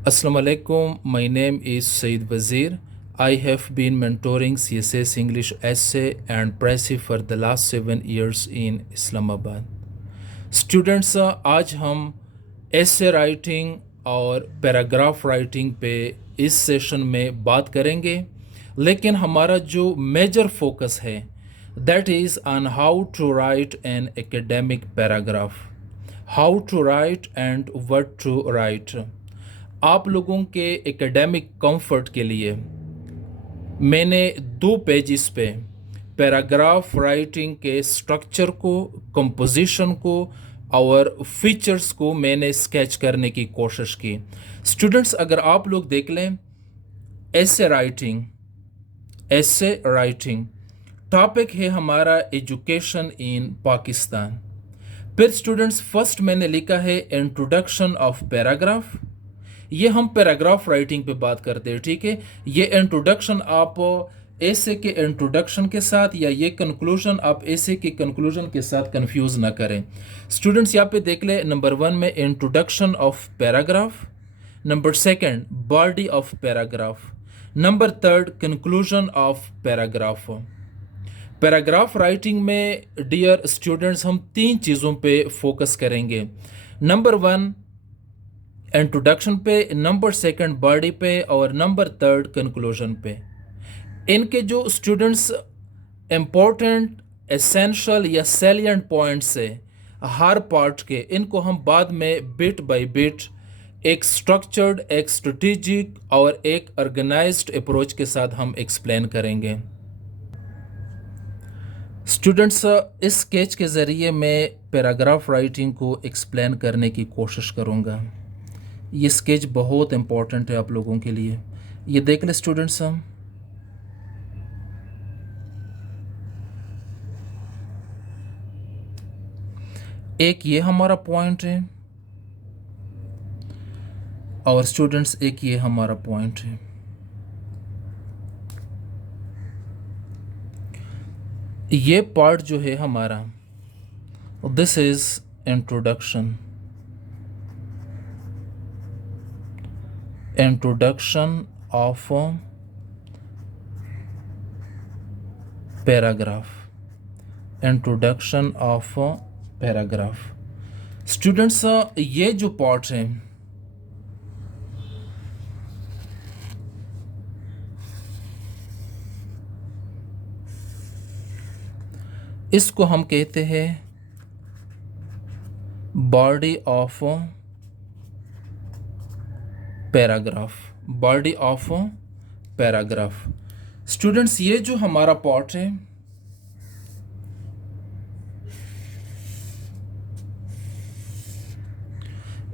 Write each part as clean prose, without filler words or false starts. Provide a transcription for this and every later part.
Assalamu alaikum. My name is Said Wazir. I have been mentoring CSS English essay and Prezi for the last 7 years in Islamabad. Students आज हम essay writing और paragraph writing पे इस session में बात करेंगे, लेकिन हमारा जो मेजर फोकस है that is on how to write an academic paragraph, how to write and what to write. आप लोगों के एकेडमिक कंफर्ट के लिए मैंने 2 पेजेस पे पैराग्राफ राइटिंग के स्ट्रक्चर को, कंपोजिशन को और फीचर्स को मैंने स्केच करने की कोशिश की। स्टूडेंट्स, अगर आप लोग देख लें एसे राइटिंग टॉपिक है हमारा एजुकेशन इन पाकिस्तान। फिर स्टूडेंट्स, फर्स्ट मैंने लिखा है इंट्रोडक्शन ऑफ पैराग्राफ। ये हम पैराग्राफ राइटिंग पे बात करते हैं, ठीक है। ये इंट्रोडक्शन आप ऐसे के इंट्रोडक्शन के साथ या ये कंक्लूजन आप ऐसे के कंक्लूजन के साथ कंफ्यूज ना करें। स्टूडेंट्स, यहाँ पे देख ले, नंबर 1 में introduction of paragraph, number 2 body of paragraph, number 3 conclusion of paragraph. Paragraph writing में डियर स्टूडेंट्स हम 3 चीज़ों पे फोकस करेंगे। नंबर 1 इंट्रोडक्शन पे, नंबर 2 बॉडी पे और नंबर 3 कंक्लूजन पे। इनके जो स्टूडेंट्स इम्पोर्टेंट, एसेंशियल या सैलिएंट पॉइंट्स है हर पार्ट के, इनको हम बाद में बिट बाय बिट एक स्ट्रक्चर्ड, एक स्ट्रेटेजिक और एक ऑर्गेनाइज्ड अप्रोच के साथ हम एक्सप्लेन करेंगे। स्टूडेंट्स, इस स्केच के ज़रिए मैं पैराग्राफ राइटिंग को एक्सप्लेन करने की कोशिश करूँगा। ये स्केच बहुत इम्पोर्टेंट है आप लोगों के लिए। ये देख ले स्टूडेंट्स, हम एक ये हमारा पॉइंट है और स्टूडेंट्स एक ये हमारा पॉइंट है। ये पार्ट जो है हमारा, this is introduction of paragraph, introduction of paragraph. Students, ये जो पार्ट है इसको हम कहते हैं body of paragraph, body of paragraph. Students, ये जो हमारा पार्ट है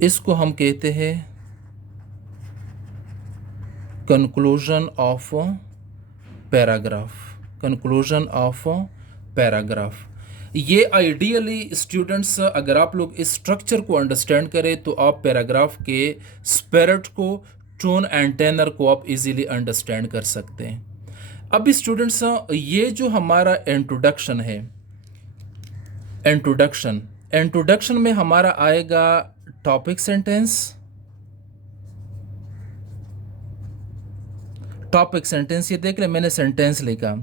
इसको हम कहते हैं conclusion of paragraph, conclusion of paragraph. ये आइडियली स्टूडेंट्स, अगर आप लोग इस स्ट्रक्चर को अंडरस्टैंड करें तो आप पैराग्राफ के स्पिरिट को, टोन एंड टेनर को आप इजीली अंडरस्टैंड कर सकते हैं। अभी स्टूडेंट्स, ये जो हमारा इंट्रोडक्शन है, इंट्रोडक्शन में हमारा आएगा टॉपिक सेंटेंस, टॉपिक सेंटेंस। ये देख ले, मैंने सेंटेंस लिखा।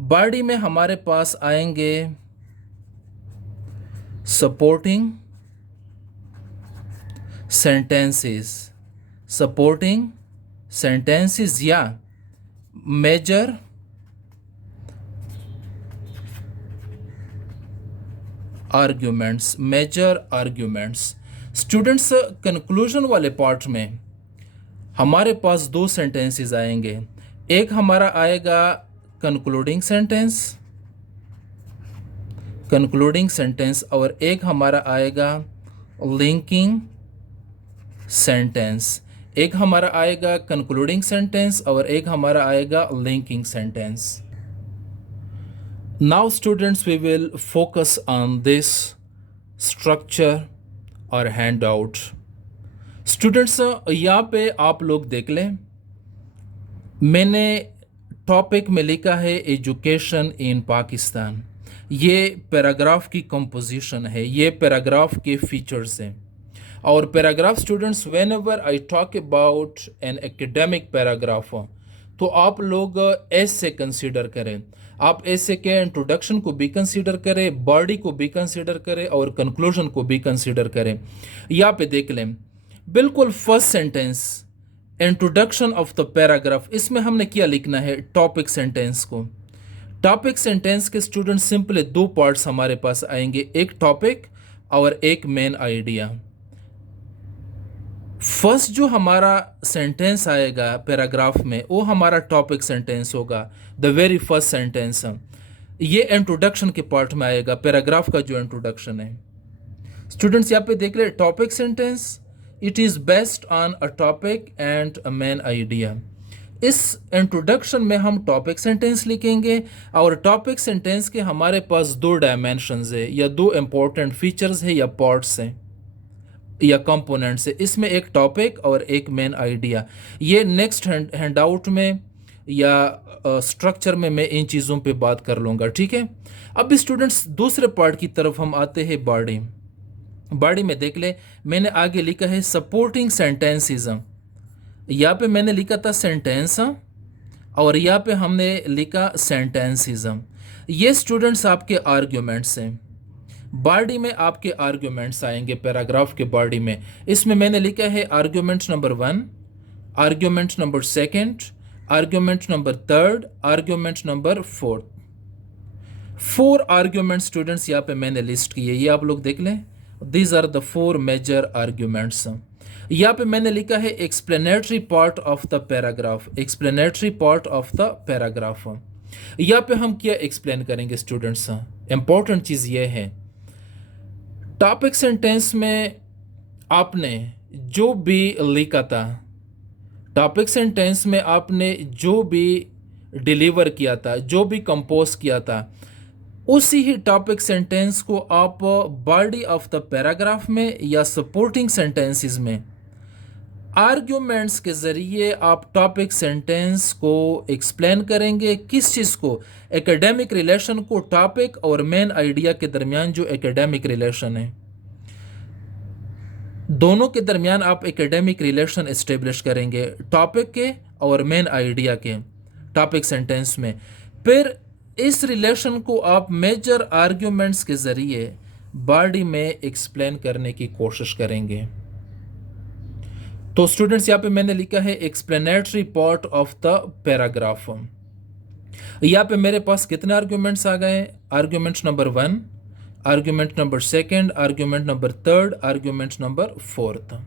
बॉडी में हमारे पास आएंगे सपोर्टिंग सेंटेंसेस, सपोर्टिंग सेंटेंसेस या major arguments, major arguments. Students, conclusion वाले पार्ट में हमारे पास 2 सेंटेंसेस आएंगे। एक हमारा आएगा कंक्लूडिंग सेंटेंस और एक हमारा आएगा लिंकिंग सेंटेंस। एक हमारा आएगा कंक्लूडिंग सेंटेंस और एक हमारा आएगा linking sentence. Now students, we will focus on this structure और हैंड आउट। स्टूडेंट्स, यहाँ पे आप लोग देख लें, मैंने टॉपिक में लिखा है एजुकेशन इन पाकिस्तान। ये पैराग्राफ की कंपोजिशन है, ये पैराग्राफ के फीचर्स हैं। और paragraph students, when ever I talk about an academic paragraph, तो आप लोग ऐसे कंसीडर करें, आप ऐसे के इंट्रोडक्शन को भी कंसीडर करें, बॉडी को भी कंसीडर करें और कंक्लूजन को भी कंसीडर करें। यहाँ पे देख लें, बिल्कुल first sentence introduction of the paragraph, इसमें हमने क्या लिखना है, टॉपिक सेंटेंस को। टॉपिक सेंटेंस के स्टूडेंट सिंपली दो पार्ट्स हमारे पास आएंगे, एक टॉपिक और एक मेन आइडिया। फर्स्ट जो हमारा सेंटेंस आएगा पैराग्राफ में वो हमारा टॉपिक सेंटेंस होगा, द वेरी फर्स्ट सेंटेंस। ये इंट्रोडक्शन के पार्ट में आएगा, पैराग्राफ का जो इंट्रोडक्शन है। स्टूडेंट्स यहाँ पे देख ले, topic sentence, it is based on a topic and a main idea. इस इंट्रोडक्शन में हम टॉपिक सेंटेंस लिखेंगे और टॉपिक सेंटेंस के हमारे पास दो डायमेंशंस है या दो इम्पोर्टेंट फीचर्स है या पार्ट्स हैं या कंपोनेंट्स है। इसमें एक टॉपिक और एक मेन आइडिया। ये नेक्स्ट हैंडआउट में या स्ट्रक्चर में मैं इन चीज़ों पे बात कर लूँगा, ठीक है। अब स्टूडेंट्स दूसरे पार्ट की तरफ हम आते हैं, बॉडी। बॉडी में देख ले, मैंने आगे लिखा है सपोर्टिंग सेंटेंसेस। यहाँ पे मैंने लिखा था सेंटेंस और यहाँ पे हमने लिखा सेंटेंसिज्म। ये स्टूडेंट्स आपके आर्ग्यूमेंट्स हैं। बॉडी में आपके आर्ग्यूमेंट्स आएंगे पैराग्राफ के बॉडी में। इसमें मैंने लिखा है argument number 1, argument number 2, argument number 3, argument number 4। 4 argument students यहाँ पे मैंने लिस्ट किए, ये आप लोग देख लें। These are the 4 major arguments. यहाँ पे मैंने लिखा है explanatory part of the paragraph, explanatory part of the paragraph. यहाँ पे हम क्या एक्सप्लेन करेंगे स्टूडेंट्स, इंपॉर्टेंट चीज़ ये है, टॉपिक सेंटेंस में आपने जो भी लिखा था, टॉपिक सेंटेंस में आपने जो भी डिलीवर किया था, जो भी कंपोज किया था, उसी ही टॉपिक सेंटेंस को आप बॉडी ऑफ द पैराग्राफ में या सपोर्टिंग सेंटेंसेस में आर्ग्यूमेंट्स के ज़रिए आप टॉपिक सेंटेंस को एक्सप्लेन करेंगे। किस चीज़ को, एकेडमिक रिलेशन को, टॉपिक और मेन आइडिया के दरमियान जो एकेडमिक रिलेशन है, दोनों के दरमियान आप एकेडमिक रिलेशन इस्टेब्लिश करेंगे, टॉपिक के और मेन आइडिया के टॉपिक सेंटेंस में। फिर इस रिलेशन को आप मेजर आर्ग्यूमेंट्स के ज़रिए बॉडी में एक्सप्लेन करने की कोशिश करेंगे। तो स्टूडेंट्स यहाँ पे मैंने लिखा है explanatory part of the paragraph. यहाँ पे मेरे पास कितने आर्ग्यूमेंट्स आ गए, argument number 1, argument number 2, argument number 3, argument number 4।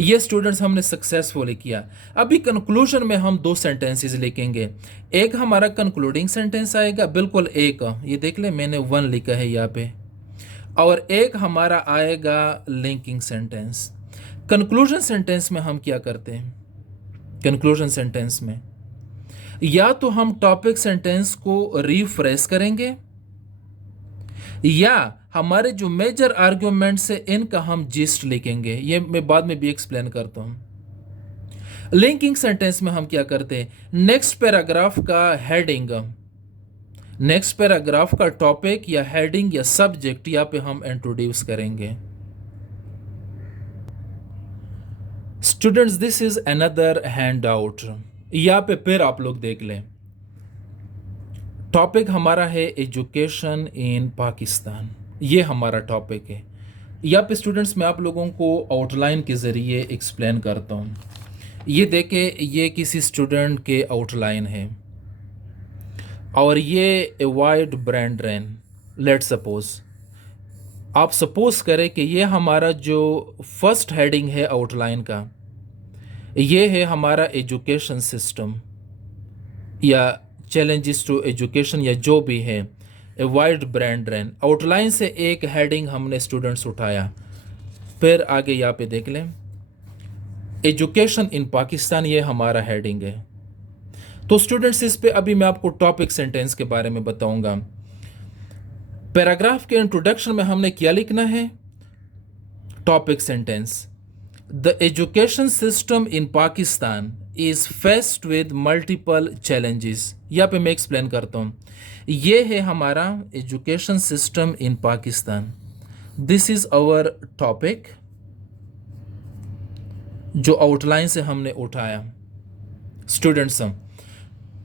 ये स्टूडेंट्स हमने सक्सेसफुली किया। अभी कंक्लूजन में हम 2 सेंटेंसेस लिखेंगे। एक हमारा कंक्लूडिंग सेंटेंस आएगा, बिल्कुल एक, ये देख ले मैंने 1 लिखा है यहाँ पे, और एक हमारा आएगा लिंकिंग सेंटेंस। कंक्लूजन सेंटेंस में हम क्या करते हैं, कंक्लूजन सेंटेंस में या तो हम टॉपिक सेंटेंस को रिफ्रेश करेंगे या हमारे जो मेजर आर्ग्यूमेंट्स है इनका हम जिस्ट लिखेंगे। ये मैं बाद में भी एक्सप्लेन करता हूं। लिंकिंग सेंटेंस में हम क्या करते हैं, नेक्स्ट पैराग्राफ का हेडिंग, नेक्स्ट पैराग्राफ का टॉपिक या हेडिंग या सब्जेक्ट यहाँ पे हम इंट्रोड्यूस करेंगे। Students, this is another hand out. यहाँ पे फिर आप लोग देख लें, टॉपिक हमारा है एजुकेशन इन पाकिस्तान, ये हमारा टॉपिक है। यहाँ पे स्टूडेंट्स मैं आप लोगों को आउटलाइन के ज़रिए एक्सप्लेन करता हूँ। ये देखें, ये किसी स्टूडेंट के आउटलाइन है और ये avoid brain drain. Let suppose, आप सपोज करें कि ये हमारा जो फर्स्ट हेडिंग है आउटलाइन का, ये है हमारा एजुकेशन सिस्टम या चैलेंजेस टू एजुकेशन या जो भी है, अवॉइड ब्रेन ड्रेन। आउटलाइन से एक हेडिंग हमने स्टूडेंट्स उठाया, फिर आगे यहाँ पे देख लें एजुकेशन इन पाकिस्तान, ये हमारा हेडिंग है। तो स्टूडेंट्स इस पे अभी मैं आपको टॉपिक सेंटेंस के बारे में बताऊंगा। पैराग्राफ के इंट्रोडक्शन में हमने क्या लिखना है, topic sentence, the education system in Pakistan is faced with multiple challenges. यहाँ पे मैं एक्सप्लेन करता हूँ। ये है हमारा education system in Pakistan, this is our topic जो आउटलाइन से हमने उठाया। Students,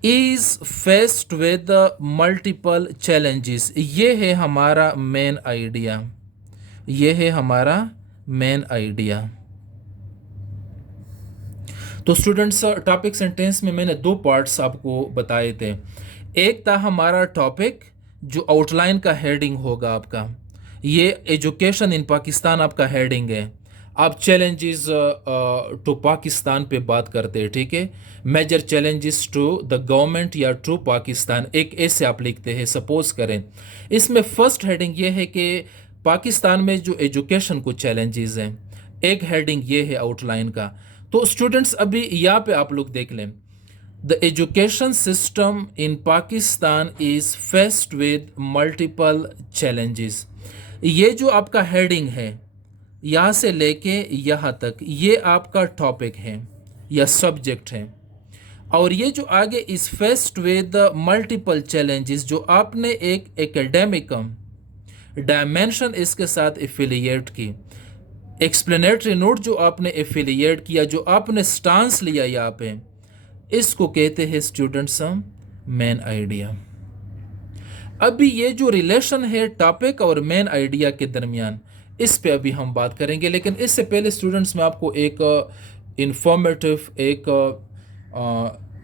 is faced with multiple challenges, ये है हमारा मेन आइडिया, ये है हमारा मेन आइडिया। तो स्टूडेंट्स, टॉपिक सेंटेंस में मैंने दो पार्ट्स आपको बताए थे। एक था हमारा टॉपिक जो आउटलाइन का हेडिंग होगा आपका, ये एजुकेशन इन पाकिस्तान आपका हेडिंग है। आप चैलेंजेस टू पाकिस्तान पे बात करते हैं, ठीक है। Major challenges to the government या टू पाकिस्तान, एक ऐसे आप लिखते हैं। सपोज करें इसमें फर्स्ट हेडिंग ये है कि पाकिस्तान में जो एजुकेशन को चैलेंजेस हैं, एक हेडिंग ये है आउटलाइन का। तो स्टूडेंट्स अभी यहाँ पे आप लोग देख लें, the education system in Pakistan is faced with multiple challenges. ये जो आपका हेडिंग है यहाँ से लेके यहाँ तक, ये आपका टॉपिक है या सब्जेक्ट है। और ये जो आगे is faced with multiple challenges, जो आपने एक एकेडमिक डायमेंशन इसके साथ एफिलिएट की, एक्सप्लेनेटरी नोट जो आपने एफिलिएट किया, जो आपने स्टांस लिया यहाँ पे, इसको कहते हैं स्टूडेंट्स मेन आइडिया। अभी ये जो रिलेशन है टॉपिक और मेन आइडिया के दरमियान, इस पे अभी हम बात करेंगे। लेकिन इससे पहले स्टूडेंट्स मैं आपको एक इंफॉर्मेटिव, एक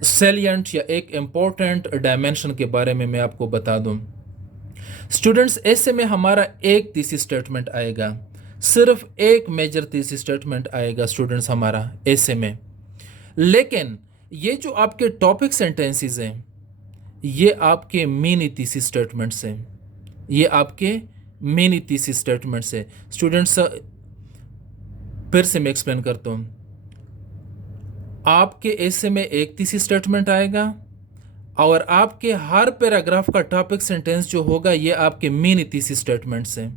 सेलिएंट या एक इम्पोर्टेंट डायमेंशन के बारे में मैं आपको बता दूं। स्टूडेंट्स, ऐसे में हमारा एक थीसिस स्टेटमेंट आएगा, सिर्फ एक मेजर थीसिस स्टेटमेंट आएगा स्टूडेंट्स हमारा ऐसे में। लेकिन ये जो आपके टॉपिक सेंटेंसेस हैं, ये आपके मिनी थीसिस स्टेटमेंट्स हैं, ये आपके मिनी थीसिस स्टेटमेंट्स है। स्टूडेंट्स, फिर से मैं एक्सप्लेन करता हूँ। आपके ऐसे में एक थीसिस स्टेटमेंट आएगा और आपके हर पैराग्राफ का टॉपिक सेंटेंस जो होगा, ये आपके मिनी थीसिस स्टेटमेंट्स हैं।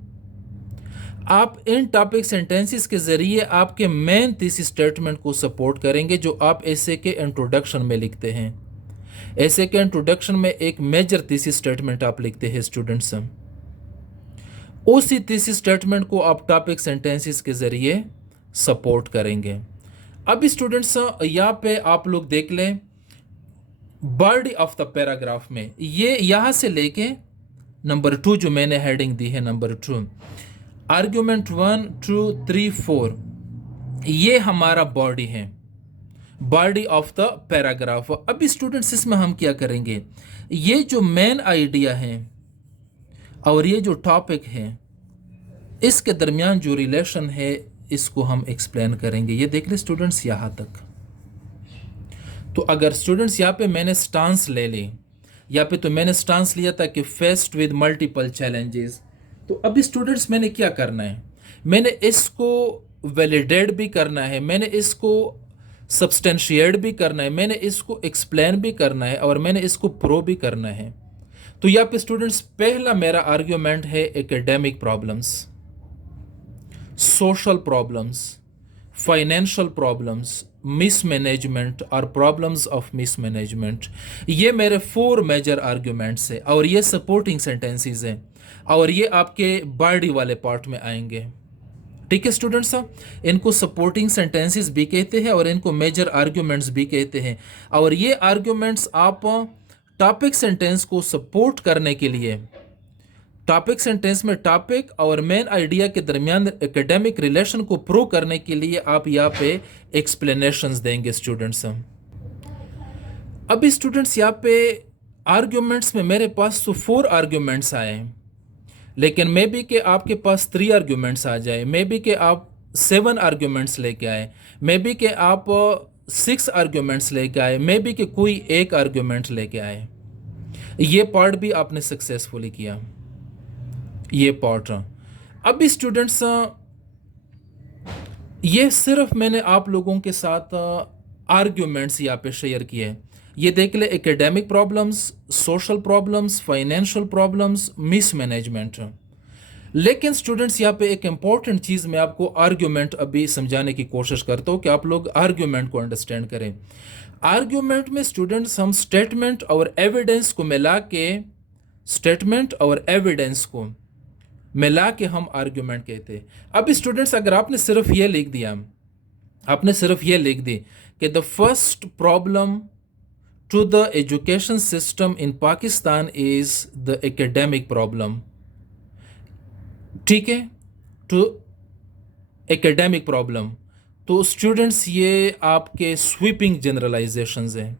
आप इन टॉपिक सेंटेंसेस के जरिए आपके मेन थीसिस स्टेटमेंट को सपोर्ट करेंगे, जो आप ऐसे के इंट्रोडक्शन में लिखते हैं। ऐसे के इंट्रोडक्शन में एक मेजर थीसिस स्टेटमेंट आप लिखते हैं स्टूडेंट्स। उसी थीसिस स्टेटमेंट को आप टॉपिक सेंटेंसेस के जरिए सपोर्ट करेंगे। अभी स्टूडेंट्स यहाँ पे आप लोग देख लें, बॉडी ऑफ द पैराग्राफ में ये यहाँ से लेके नंबर 2 जो मैंने हेडिंग दी है, नंबर 2 आर्ग्यूमेंट 1 2 3 4, ये हमारा बॉडी है, बॉडी ऑफ द पैराग्राफ। अभी स्टूडेंट्स इसमें हम क्या करेंगे, ये जो मेन आइडिया है और ये जो टॉपिक है, इसके दरमियान जो रिलेशन है, इसको हम एक्सप्लेन करेंगे। ये देख ले स्टूडेंट्स यहाँ तक। तो अगर स्टूडेंट्स यहाँ पे मैंने स्टांस ले ली, यहाँ पे तो मैंने स्टांस लिया था कि फेस्ड विद मल्टीपल चैलेंजेस। तो अभी स्टूडेंट्स मैंने क्या करना है, मैंने इसको वैलिडेट भी करना है, मैंने इसको सब्सटेंशिएट भी करना है, मैंने इसको एक्सप्लेन भी करना है और मैंने इसको प्रूव भी करना है। तो यहाँ पे स्टूडेंट्स पहला मेरा आर्ग्यूमेंट है academic problems, social problems, financial problems, mismanagement और प्रॉब्लम्स ऑफ मिसमैनेजमेंट। ये मेरे 4 मेजर आर्ग्यूमेंट्स हैं और ये सपोर्टिंग सेंटेंसेस हैं और ये आपके बॉडी वाले पार्ट में आएंगे। ठीक है स्टूडेंट्स, इनको सपोर्टिंग सेंटेंसेस भी कहते हैं और इनको मेजर आर्ग्यूमेंट्स भी कहते हैं। और ये आर्ग्यूमेंट्स आप टॉपिक सेंटेंस को सपोर्ट करने के लिए, टॉपिक सेंटेंस में टॉपिक और मेन आइडिया के दरमियान एकेडमिक रिलेशन को प्रूव करने के लिए आप यहाँ पे एक्सप्लेनेशंस देंगे स्टूडेंट्स। अभी स्टूडेंट्स यहाँ पे आर्ग्यूमेंट्स में मेरे पास तो 4 आर्ग्यूमेंट्स आए हैं, लेकिन मे बी के आपके पास 3 आर्ग्यूमेंट्स आ जाए, मे बी के आप 7 आर्ग्यूमेंट्स लेके आए, मे बी के आप 6 आर्ग्यूमेंट्स लेके आए, मे बी के कोई एक आर्ग्यूमेंट लेके आए। ये पार्ट भी आपने सक्सेसफुली किया, ये पार्ट। अभी स्टूडेंट्स ये सिर्फ मैंने आप लोगों के साथ आर्ग्यूमेंट्स यहाँ पे शेयर किए। ये देख ले, academic problems, social problems, financial problems, mismanagement. लेकिन स्टूडेंट्स यहाँ पे एक इंपॉर्टेंट चीज़ मैं आपको आर्ग्यूमेंट अभी समझाने की कोशिश करता हूँ कि आप लोग आर्ग्यूमेंट को अंडरस्टैंड करें। आर्ग्यूमेंट में स्टूडेंट्स हम स्टेटमेंट और एविडेंस को मिला के, स्टेटमेंट और एविडेंस को मिला के हम आर्ग्यूमेंट कहते हैं। अब स्टूडेंट्स अगर आपने सिर्फ ये लिख दिया आपने सिर्फ ये लिख दी कि the first problem to the education system in Pakistan is the academic problem. ठीक है, टू एकेडमिक प्रॉब्लम। तो स्टूडेंट्स ये आपके स्वीपिंग जनरलाइजेशंस हैं,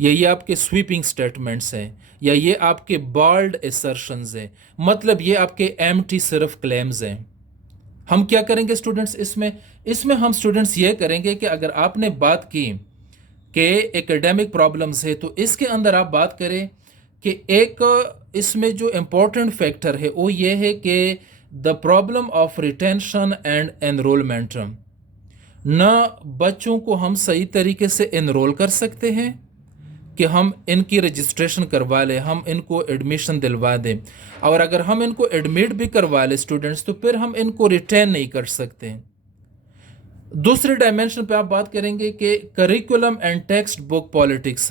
या ये आपके स्वीपिंग स्टेटमेंट्स हैं, या ये आपके बॉल्ड असर्शंस हैं, मतलब ये आपके एम्प्टी सिर्फ क्लेम्स हैं। हम क्या करेंगे स्टूडेंट्स इसमें? इसमें हम स्टूडेंट्स ये करेंगे कि अगर आपने बात की कि एकेडमिक प्रॉब्लम्स है, तो इसके अंदर आप बात करें कि एक इसमें जो इम्पोर्टेंट फैक्टर है वो ये है कि the problem of retention and enrolment. न बच्चों को हम सही तरीके से एनरोल कर सकते हैं कि हम इनकी रजिस्ट्रेशन करवा लें, हम इनको एडमिशन दिलवा दें, और अगर हम इनको एडमिट भी करवा लें स्टूडेंट्स, तो फिर हम इनको रिटेन नहीं कर सकते। दूसरे डायमेंशन पे आप बात करेंगे कि curriculum and text book politics.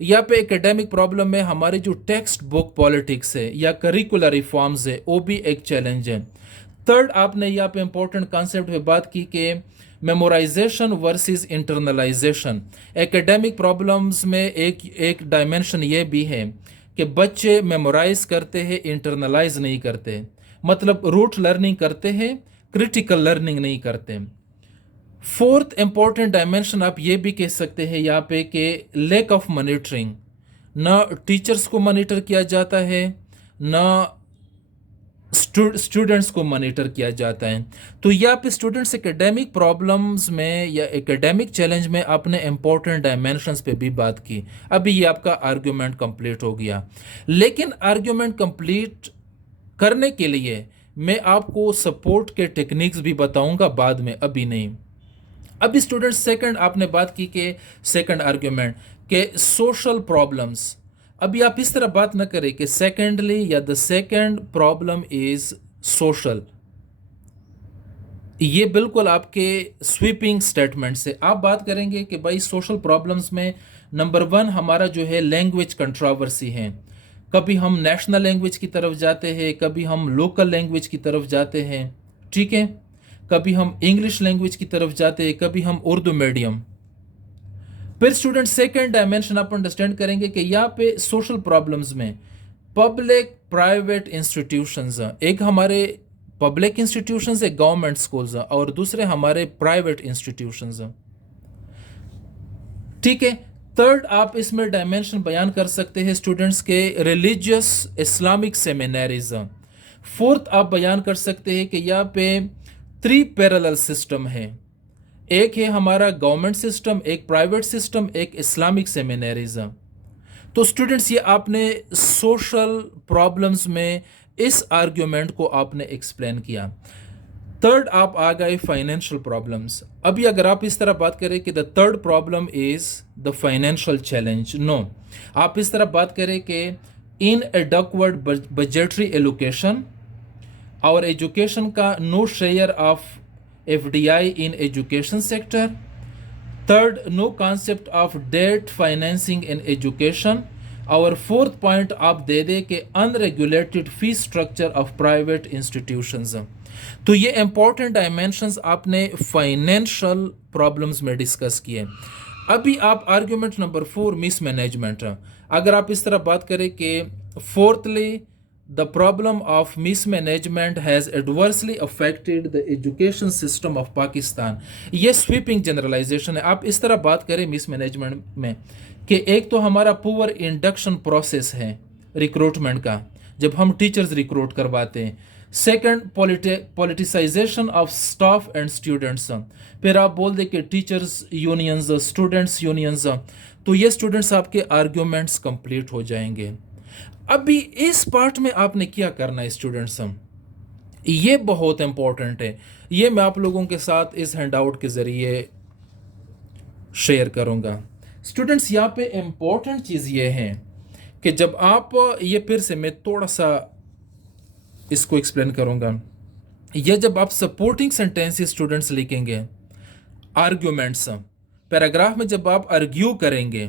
यहाँ पे एकेडमिक प्रॉब्लम में हमारी जो टेक्स्ट बुक पॉलिटिक्स है या करिकुलर रिफॉर्म्स है वो भी एक चैलेंज है। थर्ड, आपने यहाँ पे इंपॉर्टेंट कॉन्सेप्ट पे बात की कि memorisation versus internalisation. Academic problems में एक डायमेंशन ये भी है कि बच्चे मेमोराइज करते हैं, इंटरनलाइज नहीं करते, मतलब रूट लर्निंग करते हैं, क्रिटिकल लर्निंग नहीं करते। फोर्थ इंपॉर्टेंट डायमेंशन आप ये भी कह सकते हैं यहाँ पे कि लैक ऑफ मॉनिटरिंग। न टीचर्स को मॉनिटर किया जाता है, न स्टूडेंट्स को मॉनिटर किया जाता है। तो यहाँ पे स्टूडेंट्स एकेडमिक प्रॉब्लम्स में या एकेडमिक चैलेंज में आपने इंपॉर्टेंट डायमेंशंस पे भी बात की। अभी ये आपका आर्ग्यूमेंट कंप्लीट हो गया, लेकिन आर्ग्यूमेंट कंप्लीट करने के लिए मैं आपको सपोर्ट के टेक्निक्स भी बताऊंगा बाद में, अभी नहीं। अभी स्टूडेंट्स सेकंड आपने बात की कि सेकंड आर्ग्यूमेंट के सोशल प्रॉब्लम्स। अभी आप इस तरह बात न करें कि सेकेंडली या the second problem is social, ये बिल्कुल आपके स्वीपिंग स्टेटमेंट से आप बात करेंगे कि भाई सोशल प्रॉब्लम्स में नंबर वन हमारा जो है लैंग्वेज कंट्रोवर्सी है। कभी हम नेशनल लैंग्वेज की तरफ जाते हैं, कभी हम लोकल लैंग्वेज की तरफ जाते हैं, ठीक है, कभी हम इंग्लिश लैंग्वेज की तरफ जाते हैं, कभी हम उर्दू मीडियम। फिर स्टूडेंट सेकेंड डायमेंशन आप अंडरस्टैंड करेंगे कि यहाँ पे सोशल प्रॉब्लम्स में पब्लिक प्राइवेट इंस्टीट्यूशंस, एक हमारे पब्लिक इंस्टीट्यूशंस है गवर्नमेंट स्कूल्स, और दूसरे हमारे प्राइवेट इंस्टीट्यूशंस, ठीक है। थर्ड आप इसमें डायमेंशन बयान कर सकते हैं स्टूडेंट्स के रिलीजियस इस्लामिक सेमिनारीज। फोर्थ आप बयान कर सकते हैं कि यहाँ पे 3 पैरेलल सिस्टम है, एक है हमारा गवर्नमेंट सिस्टम, एक प्राइवेट सिस्टम, एक इस्लामिक सेमिनारिज्म। तो स्टूडेंट्स ये आपने सोशल प्रॉब्लम्स में इस आर्ग्यूमेंट को आपने एक्सप्लेन किया। थर्ड आप आ गए फाइनेंशियल प्रॉब्लम्स। अभी अगर आप इस तरह बात करें कि the third problem is the financial challenge, no, आप इस तरह बात करें कि इन एडक्वर्ड बजटरी एलोकेशन और एजुकेशन का no share of FDI in education sector. Third, no concept of debt financing in education. Our fourth point आप दे दे कि unregulated fee structure of private institutions। तो ये important dimensions आपने financial problems में discuss किए। अभी आप आर्ग्यूमेंट नंबर 4 मिसमैनेजमेंट, अगर आप इस तरह बात करें कि fourthly the problem of mismanagement has adversely affected the education system of Pakistan। ये स्वीपिंग जनरलाइजेशन है। आप इस तरह बात करें मिसमैनेजमेंट में कि एक तो हमारा पुअर इंडक्शन प्रोसेस है रिक्रूटमेंट का, जब हम टीचर्स रिक्रूट करवाते हैं। Second, politicisation of staff and students. फिर आप बोल दें कि टीचर्स यूनियंस, स्टूडेंट्स यूनियंस। तो ये स्टूडेंट्स आपके आर्ग्यूमेंट्स कंप्लीट हो जाएंगे। अभी इस पार्ट में आपने क्या करना है स्टूडेंट्स, ये बहुत इंपॉर्टेंट है, ये मैं आप लोगों के साथ इस हैंडआउट के जरिए शेयर करूंगा। स्टूडेंट्स यहाँ पे इंपॉर्टेंट चीज़ ये है कि जब आप, ये फिर से मैं थोड़ा सा इसको एक्सप्लेन करूंगा, ये जब आप सपोर्टिंग सेंटेंसेस स्टूडेंट्स लिखेंगे, आर्ग्यूमेंट्स पैराग्राफ में जब आप आर्ग्यू करेंगे,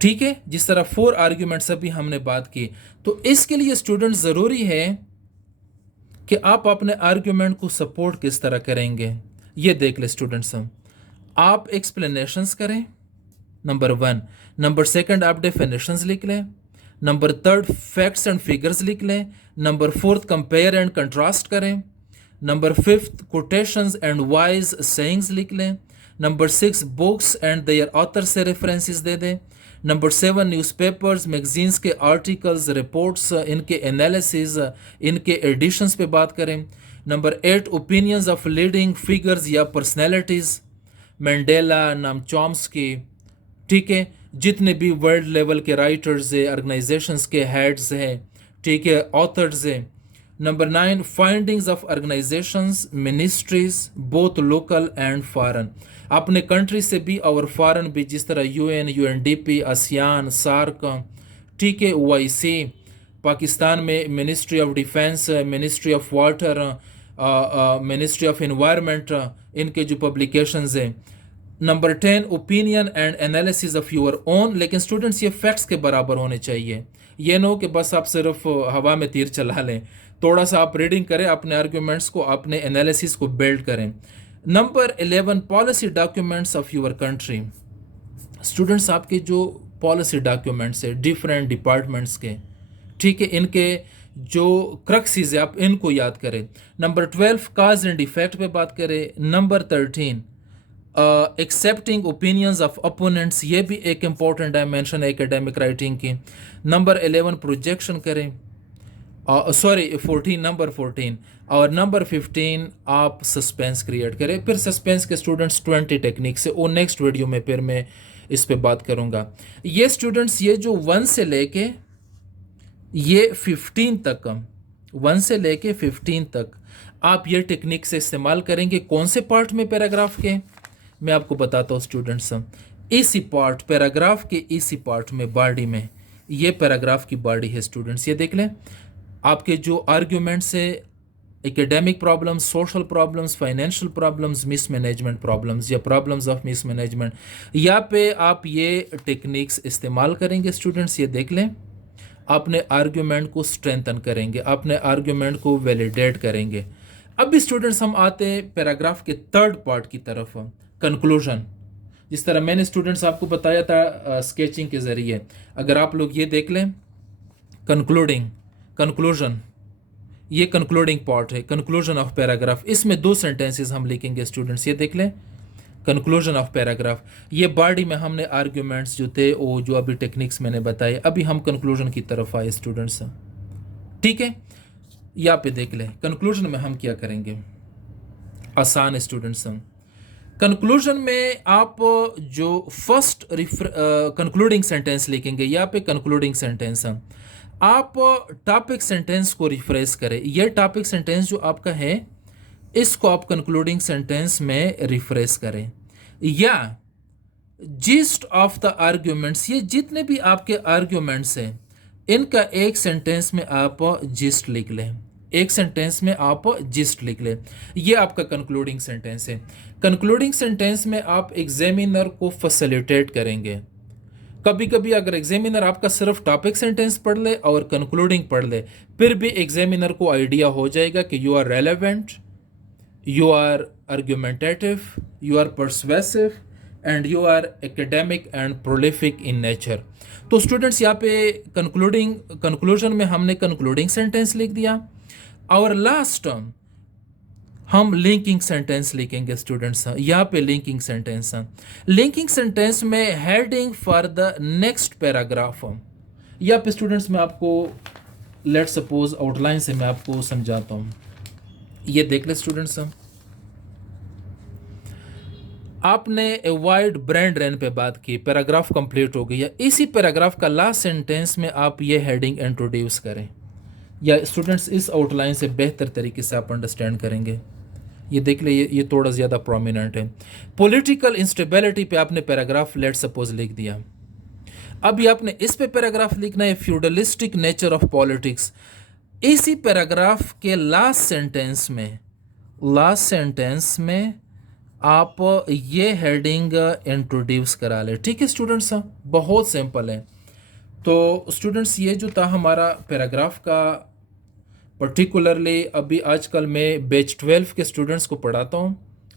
ठीक है, जिस तरह 4 आर्ग्यूमेंट्स अभी हमने बात की, तो इसके लिए स्टूडेंट ज़रूरी है कि आप अपने आर्ग्यूमेंट को सपोर्ट किस तरह करेंगे। ये देख ले स्टूडेंट्स, हम आप एक्सप्लेनेशंस करें नंबर 1, नंबर 2 आप डेफिनेशंस लिख लें, नंबर 3 फैक्ट्स एंड फिगर्स लिख लें, नंबर 4 कंपेयर एंड कंट्रास्ट करें, number 5 quotations and wise sayings लिख लें, number 6 books and their author से रेफरेंसेस दे दें, नंबर 7 न्यूज़पेपर्स मैगजीन्स के आर्टिकल्स रिपोर्ट्स इनके एनालिसिस इनके एडिशंस पे बात करें, number 8 opinions of leading figures या पर्सनैलिटीज़, मंडेला, नाम चॉम्स्की, ठीक है, जितने भी वर्ल्ड लेवल के राइटर्स है, ऑर्गेनाइजेशंस के हेड्स हैं, ठीक है, ऑथर्स हैं। Number 9 findings of organisations ministries both local and foreign, अपने कंट्री से भी और फॉरेन भी, जिस तरह यूएन, यूएनडीपी, आसियान, सार्क, ठीक है, ओआईसी, पाकिस्तान में ministry of defence, ministry of water, ministry of environment, इनके जो पब्लिकेशंस हैं। Number 10 opinion and analysis of your own, लेकिन स्टूडेंट्स ये फैक्ट्स के बराबर होने चाहिए, ये ना हो कि बस आप सिर्फ हवा में तीर चला लें, थोड़ा सा आप रीडिंग करें, अपने आर्ग्यूमेंट्स को, अपने एनालिसिस को बिल्ड करें। Number 11 policy documents of your country, students आपके जो पॉलिसी डॉक्यूमेंट्स है डिफरेंट डिपार्टमेंट्स के, ठीक है, इनके जो क्रक्सिस है आप इनको याद करें। नंबर 12 काज एंड इफेक्ट पे बात करें। Number 13 accepting opinions of opponents, ये भी एक इंपॉर्टेंट डायमेंशन है एकेडमिक राइटिंग की। नंबर 11 प्रोजेक्शन करें, सॉरी 14, नंबर 14, और नंबर 15 आप सस्पेंस क्रिएट करें। फिर सस्पेंस के स्टूडेंट्स 20 टेक्निक से, वो नेक्स्ट वीडियो में फिर मैं इस पे बात करूँगा। ये स्टूडेंट्स ये जो 1 से लेके ये 15 तक, 1 से लेके 15 तक आप ये टेक्निक से इस्तेमाल करेंगे। कौन से पार्ट में पैराग्राफ के, मैं आपको बताता हूँ स्टूडेंट्स, इसी पार्ट, पैराग्राफ के इसी पार्ट में, बॉडी में, ये पैराग्राफ की बॉडी है स्टूडेंट्स। ये देख लें, आपके जो आर्ग्यूमेंट्स है, academic problems, social problems, financial problems, mismanagement problems या प्रॉब्लम्स ऑफ मिसमैनेजमेंट, यहाँ पे आप ये टेक्निक्स इस्तेमाल करेंगे स्टूडेंट्स। ये देख लें, अपने आर्ग्यूमेंट को स्ट्रेंथन करेंगे, अपने आर्ग्यूमेंट को वैलिडेट करेंगे। अब भी स्टूडेंट्स हम आते हैं पैराग्राफ के 3rd पार्ट की तरफ, कंक्लूजन। जिस तरह मैंने स्टूडेंट्स आपको बताया था स्केचिंग के ज़रिए, अगर आप लोग ये देख लें, कंक्लूडिंग, कंक्लूजन, ये कंक्लूडिंग पार्ट है, कंक्लूजन ऑफ पैराग्राफ, इसमें 2 सेंटेंसेस हम लिखेंगे स्टूडेंट्स। ये देख लें, कंक्लूजन ऑफ पैराग्राफ, ये बॉडी में हमने आर्ग्यूमेंट्स जो थे, वो जो अभी टेक्निक्स मैंने बताए, अभी हम कंक्लूजन की तरफ आए स्टूडेंट्स, ठीक है। यहाँ पे देख लें, कंक्लूजन में हम क्या करेंगे, आसान है स्टूडेंट्स। कंक्लूजन में आप जो फर्स्ट कंक्लूडिंग सेंटेंस लिखेंगे, यहाँ पे कंक्लूडिंग सेंटेंस, आप टॉपिक सेंटेंस को रिफ्रेश करें। यह टॉपिक सेंटेंस जो आपका है, इसको आप कंक्लूडिंग सेंटेंस में रिफ्रेश करें, या जिस्ट ऑफ द आर्ग्यूमेंट्स, ये जितने भी आपके आर्ग्यूमेंट्स हैं, इनका एक सेंटेंस में आप जिस्ट लिख लें, एक सेंटेंस में आप जिस्ट लिख लें। ये आपका कंक्लूडिंग सेंटेंस है। कंक्लूडिंग सेंटेंस में आप एग्जामिनर को फैसिलिटेट करेंगे। कभी कभी अगर एग्जामिनर आपका सिर्फ टॉपिक सेंटेंस पढ़ ले और कंक्लूडिंग पढ़ ले, फिर भी एग्जामिनर को आइडिया हो जाएगा कि you are relevant, you are argumentative, you are persuasive and you are academic and prolific in nature। तो स्टूडेंट्स यहाँ पे कंक्लूजन में हमने कंक्लूडिंग सेंटेंस लिख दिया, और लास्ट हम लिंकिंग सेंटेंस लिखेंगे स्टूडेंट्स। यहाँ पे लिंकिंग सेंटेंस, लिंकिंग सेंटेंस में heading for the next paragraph. यहाँ पे स्टूडेंट्स मैं आपको लेट सपोज आउटलाइन से मैं आपको समझाता हूँ। ये देख ले स्टूडेंट्स, आपने अवॉइड ब्रांड रेन पे बात की, पैराग्राफ कंप्लीट हो गई है। इसी पैराग्राफ का लास्ट सेंटेंस में आप ये हेडिंग इंट्रोड्यूस करें, या स्टूडेंट्स इस आउटलाइन से बेहतर तरीके से आप अंडरस्टैंड करेंगे। ये देख ले, ये थोड़ा ज़्यादा प्रोमिनेंट है। पॉलिटिकल इंस्टेबिलिटी पे आपने पैराग्राफ लेट सपोज लिख दिया। अभी आपने इस पे पैराग्राफ लिखना है, फ्यूडलिस्टिक नेचर ऑफ पॉलिटिक्स। इसी पैराग्राफ के लास्ट सेंटेंस में आप ये हेडिंग इंट्रोड्यूस करा ले, ठीक है स्टूडेंट्स, बहुत सिंपल है। तो स्टूडेंट्स ये जो था हमारा पैराग्राफ का, पर्टिकुलरली अभी आजकल मैं बैच 12 के स्टूडेंट्स को पढ़ाता हूँ,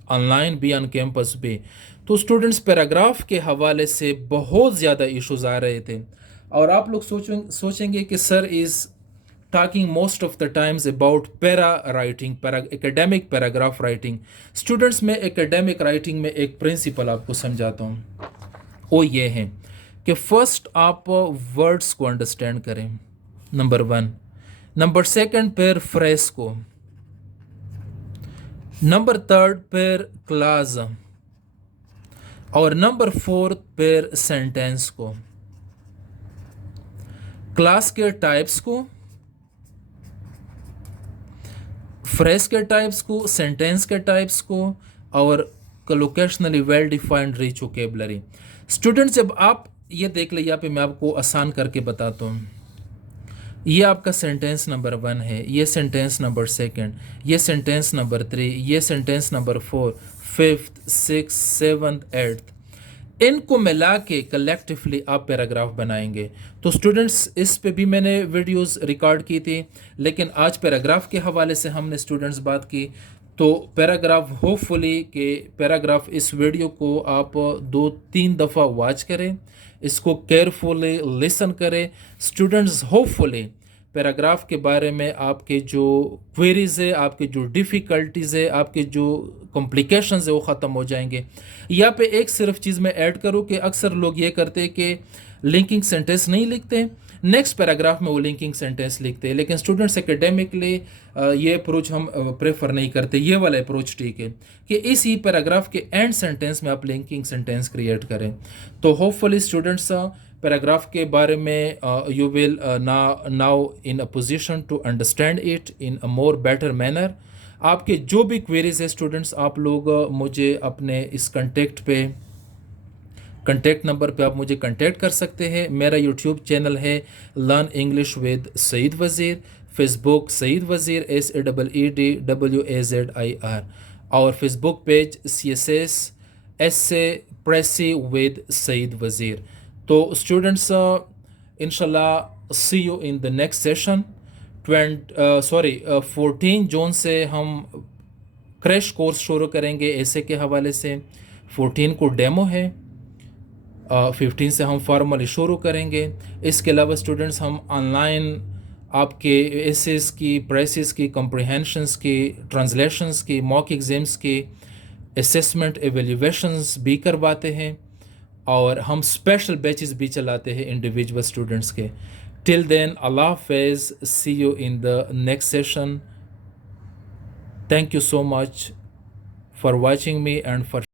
ऑनलाइन भी, ऑन कैंपस भी। तो स्टूडेंट्स पैराग्राफ के हवाले से बहुत ज़्यादा इश्यूज आ रहे थे। और आप लोग सोचेंगे कि sir is talking most of the times about para writing, academic paragraph writing। Students में एकेडमिक राइटिंग में एक प्रिंसिपल आपको समझाता हूँ, वो ये है कि फर्स्ट आप वर्ड्स को अंडरस्टैंड करें, नंबर वन। नंबर सेकंड फिर फ्रेज को, नंबर थर्ड फिर क्लाज, और नंबर फोर्थ फिर सेंटेंस को। क्लास के टाइप्स को, फ्रेज के टाइप्स को, सेंटेंस के टाइप्स को, और locationally well defined rich vocabulary. Student जब आप ये देख ले, यहाँ पे मैं आपको आसान करके बताता हूँ। ये आपका सेंटेंस नंबर 1 है, ये सेंटेंस नंबर 2, ये सेंटेंस नंबर 3, ये sentence number 4, 5th 6th 7th 8th, इनको मिला के कलेक्टिवली आप पैराग्राफ बनाएंगे। तो स्टूडेंट्स इस पे भी मैंने वीडियोस रिकॉर्ड की थी, लेकिन आज पैराग्राफ के हवाले से हमने स्टूडेंट्स बात की। तो पैराग्राफ होपफुली कि पैराग्राफ इस वीडियो को आप 2-3 दफ़ा वॉच करें, इसको केयरफुली लिसन करें। स्टूडेंट्स होपफुली पैराग्राफ के बारे में आपके जो क्वेरीज़ है, आपके जो डिफ़िकल्टीज़ है, आपके जो कॉम्प्लिकेशंस है, वो ख़त्म हो जाएंगे। यहाँ पे एक सिर्फ चीज़ मैं ऐड करूँ कि अक्सर लोग ये करते हैं कि लिंकिंग सेंटेंस नहीं लिखते, नेक्स्ट पैराग्राफ में वो लिंकिंग सेंटेंस लिखते हैं। लेकिन स्टूडेंट्स एकेडमिकली ये अप्रोच हम प्रेफर नहीं करते। ये वाला अप्रोच ठीक है कि इसी पैराग्राफ के एंड सेंटेंस में आप लिंकिंग सेंटेंस क्रिएट करें। तो होपफुली स्टूडेंट्स पैराग्राफ के बारे में you will now in a position to understand it in a more better manner. आपके जो भी क्वेरीज है स्टूडेंट्स, आप लोग मुझे अपने इस कंटेक्ट नंबर पे आप मुझे कांटेक्ट कर सकते हैं। मेरा यूट्यूब चैनल है learn English with Saeed Wazir, Facebook Saeed Wazir SEEDWAZIR, और Facebook page CSS essay precis with Saeed Wazir. तो स्टूडेंट्स इंशाल्लाह see you in the next session. 14 जून से हम क्रैश कोर्स शुरू करेंगे ऐसे के हवाले से। 14 को डेमो है, 15 से हम फॉर्मली शुरू करेंगे। इसके अलावा स्टूडेंट्स हम ऑनलाइन आपके एसेस की, प्रेसिस की, कॉम्प्रिहेंशंस की, ट्रांसलेशंस की, मॉक एग्ज़ाम्स की असेसमेंट एवेल्यूएशंस भी करवाते हैं, और हम स्पेशल बैचेस भी चलाते हैं इंडिविजुअल स्टूडेंट्स के। टिल देन अल्लाह हाफ़िज़, see you in the next session. Thank you so much for watching me and for